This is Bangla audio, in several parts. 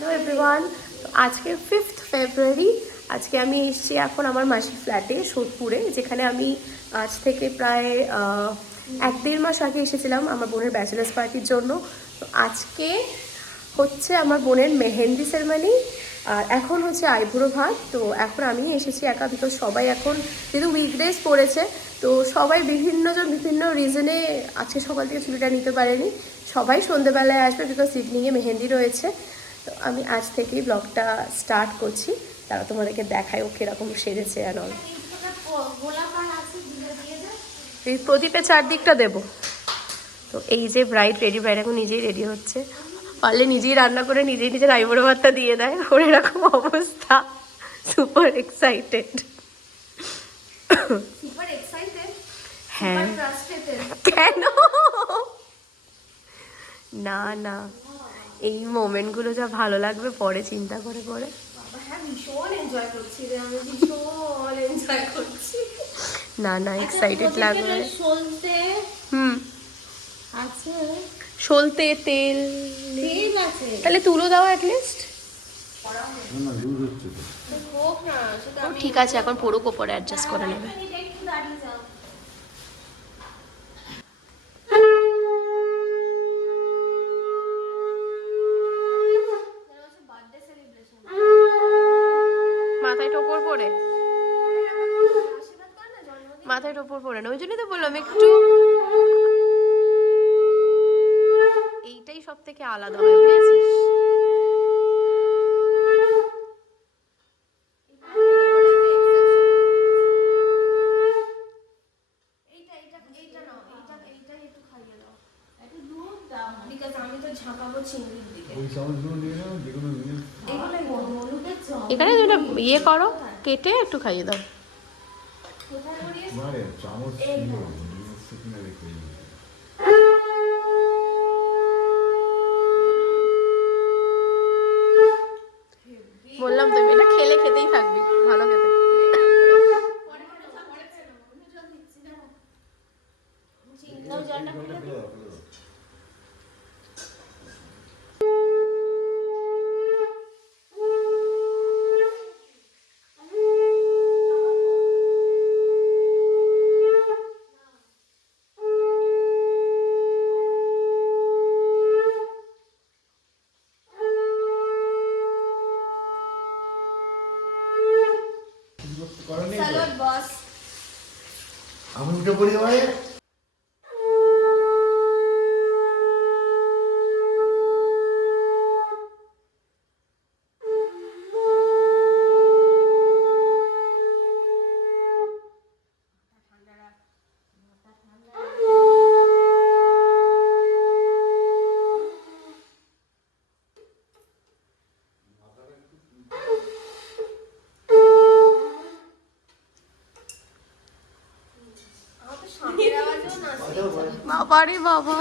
Hello everyone. তো আজকে 5th ফেব্রুয়ারি। আজকে আমি এসেছি এখন আমার মাসির ফ্ল্যাটে সোদপুরে, যেখানে আমি আজ থেকে প্রায় 1-1.5 মাস আগে এসেছিলাম আমার বোনের ব্যাচেলার্স পার্টির জন্য। তো আজকে হচ্ছে আমার বোনের মেহেন্দি সেরেমনি, আর এখন হচ্ছে আইবুড়ো ভাত। তো এখন আমি এসেছি একা, বিকজ সবাই এখন যেহেতু উইকডেজ পড়েছে, তো সবাই বিভিন্নজন বিভিন্ন রিজনে আজকে সকাল থেকে ছুটিটা নিতে পারেনি। সবাই সন্ধেবেলায় আসবে, বিকজ ইভিনিংয়ে মেহেন্দি রয়েছে। তো আমি আজ থেকেই ব্লগটা স্টার্ট করছি, তারা তোমাদেরকে দেখায় ও কীরকম সেরেছে আর অল। এই প্রদীপের চারদিকটা দেবো। তো এই যে ব্রাইড এখন নিজেই রেডি হচ্ছে, পারলে নিজেই রান্না করে নিজেই নিজের আইবুড়ো ভাতটা দিয়ে দেয়, ওর এরকম অবস্থা। Super excited. হ্যাঁ, কেন? না না, এই মোমেন্টগুলো যা ভালো লাগবে পরে চিন্তা করে পরে। না না, এক্সাইটেড লাগবে। সলতে তেল তাহলে তুলো দাও অ্যাটলিস্ট। ঠিক আছে, এখন পড়ুক, ওপরে অ্যাডজাস্ট করে নেবে। মাথায় টোপর পরে, মাথায় টোপর পরে না, ওই জন্যই তো বললাম একটু এইটাই সব থেকে আলাদা হয়, বুঝেছিস? এখানে যেটা ইয়ে করো, কেটে একটু খাইয়ে দাও। বললাম তো, এটা খেলে খেতেই থাকবি, ভালো খেতে। আমি উঠে পড়ি মানে বাবারে বাবা,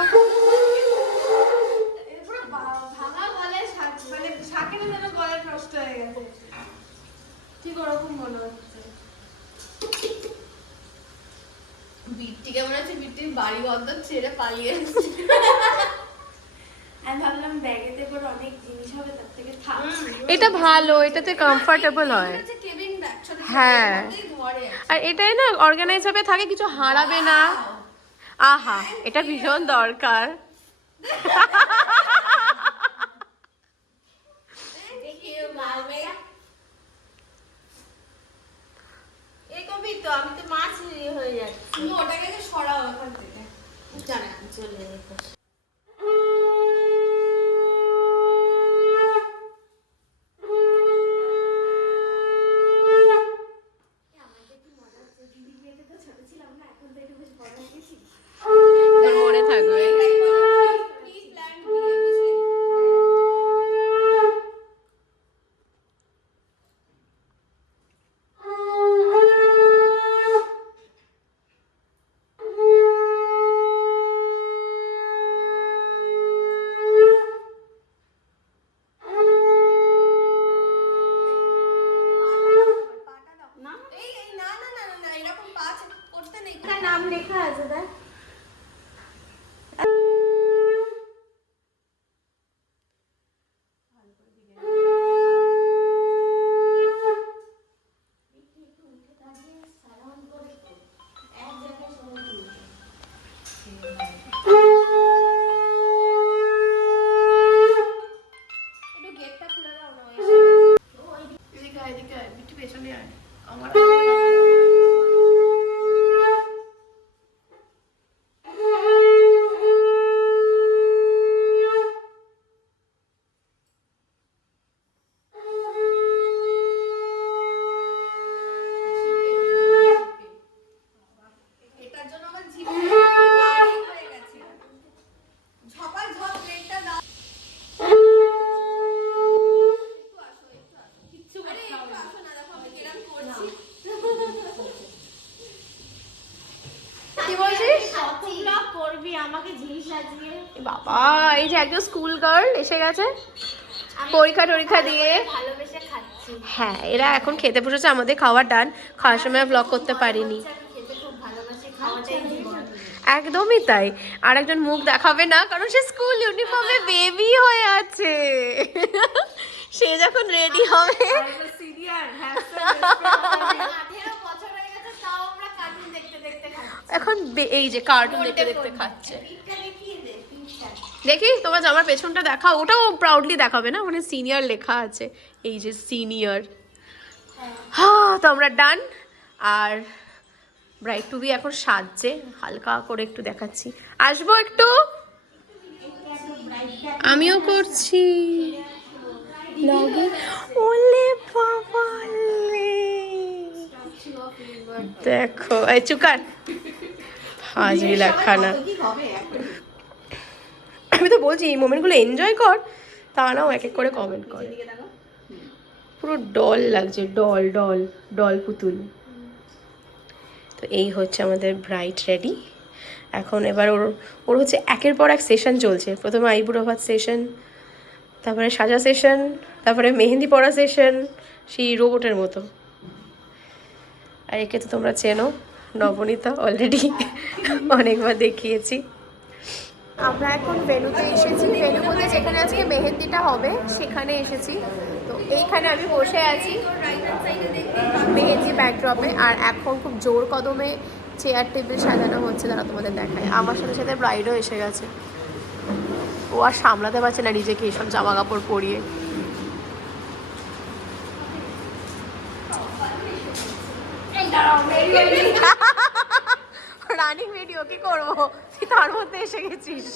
ঠিক ওরকম মনে হচ্ছে। বিট্টিকে মনে হচ্ছে বিট্টির বাড়ি বন্ধ ছেড়ে পালিয়ে এসেছে। আমি ভাবলাম ব্যাগেতে করে অনেক জিনিস হবে, তার থেকে থাক। এটা ভালো, এটাতে কমফোর্টেবল হয়। হ্যাঁ, আর এটাই না অর্গানাইজ ভাবে থাকে, কিছু হারাবে না। আহা, এটা ভীষণ দরকার। আমি তো মাছ হয়ে যাচ্ছি, ওটাকে সরাও ওখান থেকে। জানা চলে মনে থাকবে। এদিকে আয়, একটু পেছনে আয়। আমার এটার জন্য আমার জিভে লালই হয়ে গেছে। ঝপাঝপ প্লেটটা দাও। একটু আসো, একটু আসো। কিচ্ছু বলতে হবে না। আসো না, দেখো আমি কিরম করছি। কি বলছিস? ব্লগ করবি আমাকে ঝিল সাজিয়ে। বাবা, এই যে একদম স্কুল গার্ল এসে গেছে পরীক্ষা টরীক্ষা দিয়ে। ভালোবেসে খাচ্ছি। হ্যাঁ, এরা এখন খেতে বসেছে, আমাদের খাওয়ার ডান। খাওয়ার সময় ব্লগ করতে পারিনি। আমি খেতে খুব ভালোবাসি, খাওয়াটাই জীবন। একদমই তাই। আর একজন মুখ দেখাবে না, কারণ সে স্কুল ইউনিফর্মে বেবি হয়ে আছে। সে যখন রেডি হবে, সিনিয়র 18 বছর হয়ে গেছে, তাও আমরা কার্টুন দেখতে দেখতে খাচ্ছি। এখন এই যে কার্টুন দেখতে দেখতে খাচ্ছে। পিঠটা দেখিয়ে দে, পিঠটা। দেখি তোমার জামার পেছনটা দেখা, ওটাও প্রাউডলি দেখাবে না, ওখানে সিনিয়র লেখা আছে। এই যে সিনিয়র। হ্যাঁ, তো আমরা ডান। আর ব্রাইড টু বি এখন সাজছে, হালকা করে একটু দেখাচ্ছি। আসবো একটু, আমিও করছি ব্লগে। ওলে বাবা লে, দেখো এই চুকার হাজরি লাখানা। কি হবে একটা? আমি তো বলছি এই মোমেন্টগুলো এনজয় কর, তা নাও এক এক করে কমেন্ট করে। পুরো ডল লাগছে, ডল ডল ডল পুতুল। তো এই হচ্ছে আমাদের ব্রাইড রেডি। এখন এবার ওর ওর হচ্ছে একের পর এক সেশন চলছে। প্রথমে আইবুড়ো ভাত সেশন, তারপরে সাজা সেশন, তারপরে মেহেন্দি পড়া সেশন, সেই রোবটের মতো। আর একে তো তোমরা চেনো, নবনীতা, অলরেডি অনেকবার দেখিয়েছি। আমরা এখন ভেন্যুতে এসেছি, ভেন্যু বলতে যেখানে আজকে মেহেন্দিটা হবে সেখানে এসেছি। তো এইখানে আমি বসে আছি মেহেন্দি ব্যাকড্রপে। আর এখন খুব জোর কদমে চেয়ার টেবিল সাজানো হচ্ছে, তারা তোমাদের দেখায়। আমার সাথে সাথে ব্রাইডও এসে গেছে। ও আর সামলাতে পারছে না নিজেকে এইসব জামা কাপড় পরিয়ে। রানিং ভিডিও কি করবো, তুই তার মধ্যে এসে গেছিস।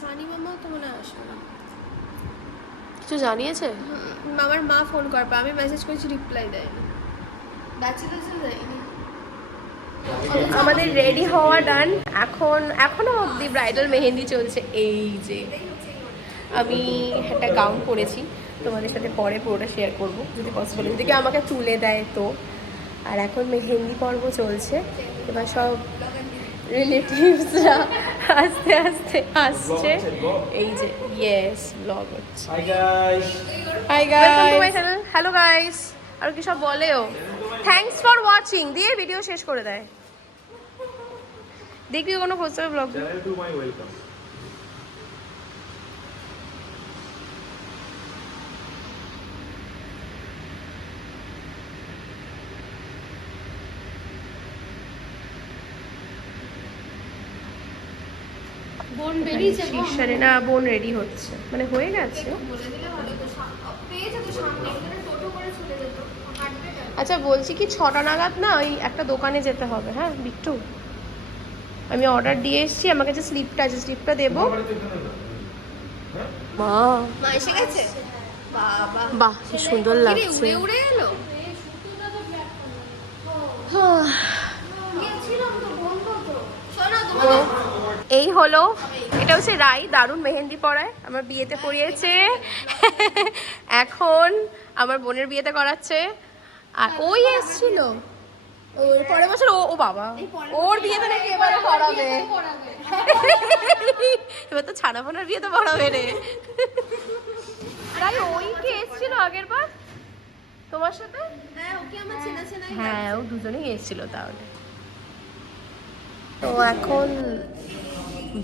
জানি মামা তো মনে আসবে না, কিছু জানিয়েছে। আমার মা ফোন করবে, আমি মেসেজ করেছি, রিপ্লাই দেয়নি। ব্যাচেলার্সে দেয়নি। আমাদের রেডি হওয়া ডান। এখনো অবধি ব্রাইডাল মেহেন্দি চলছে। এই যে আমি একটা গাউন পরেছি, তোমাদের সাথে পরে পুরোটা শেয়ার করবো যদি পসিবল, যদি কেউ আমাকে তুলে দেয় তো। আর এখন মেহেন্দি পর্ব চলছে, এবার সব রিলেটিভসরা আস্তে আস্তে আসছে। এই যে ইয়েস, ব্লগ হচ্ছে। Hi guys. Hi guys, hello guys. আর কি সব বলেও, থ্যাঙ্কস ফর ওয়াচিং দিয়ে ভিডিও শেষ করে দেয়। দেখবি কোনো খোঁজ blog. Channel to my welcome. বোন বেরিয়েছে গো। শীর্ষারে না, বোন রেডি হচ্ছে, মানে হয়ে গেছে। বলে দিলে ভালো তো, পেয়েছে তো সামনে, এখানে টোটো করে চলে যেত, হাঁটবে কেন? আচ্ছা বলছি কি, 6টা নাগাদ না ওই একটা দোকানে যেতে হবে। হ্যাঁ বিট্টু, আমি অর্ডার দিয়ে এসেছি, আমাকে যে স্লিপটা আছে স্লিপটা দেবো। মা, মা এসে গেছে? বাবা, বাহ কি সুন্দর কিরে লাগছে। উড়ে উড়ে এলো? গেছিলাম তো, বন্ধ তো। শোনো তোমাদের এই হলো, এটা হচ্ছে রাই, দারুণ মেহেন্দি পরায়, আমার বিয়েতে পরিয়েছে। এখন আমার বোনের বিয়েতে করাচ্ছে। আর ওই এসেছিল ওর পরের বছর, ও বাবা, ওর বিয়েতে নাকি এবারে করাবে। এবার তো ছানা বোনের বিয়েতে পড়াবে রে। রাই ওই কি এসেছিল আগের বার তোমার সাথে? হ্যাঁ, ওকে আমার চেনা চেনাই হ্যাঁ, ও দুজনেই এসেছিল তাহলে। তো এখন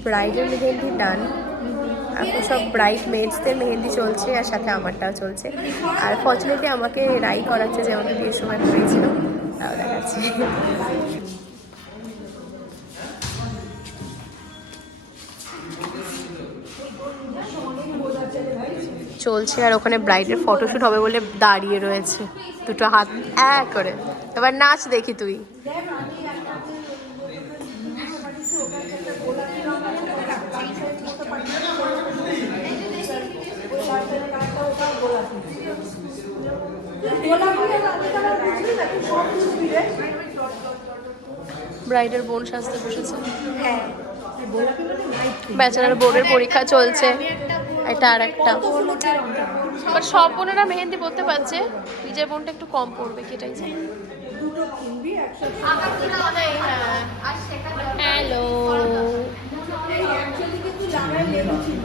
ব্রাইডের মেহেন্দি ডান, এখন সব ব্রাইড মেডসদের মেহেন্দি চলছে, আর সাথে আমারটাও চলছে। আর ফর্চুনেটলি আমাকে রাই করাচ্ছে, যে আমাকে বিয়ের সময় করেছিল, তাও দেখাচ্ছি। চলছে আর ওখানে ব্রাইডের ফটোশ্যুট হবে বলে দাঁড়িয়ে রয়েছে দুটো হাত এক করে। এবার নাচ দেখি তুই। ব্রাইডের বোন সাজতে বসেছে। হ্যাঁ ব্যাচেলার বোর্ডের পরীক্ষা চলছে, এটা আর একটা। বাট সব বোনেরা মেহেন্দি পরতে পারছে, নিজের বোনটা একটু কম পড়বে, কেটাই জানি। দুটো কিনবি একসাথে। হ্যালো, অ্যাকচুয়ালি কিন্তু জামাই লেবু ছিল।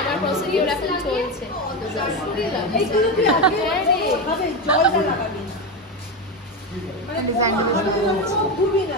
আমার প্রসিডিউর এখন চলছে। এইগুলো তুই আগে হবে জলটা লাগাবি। ঘুরবি না।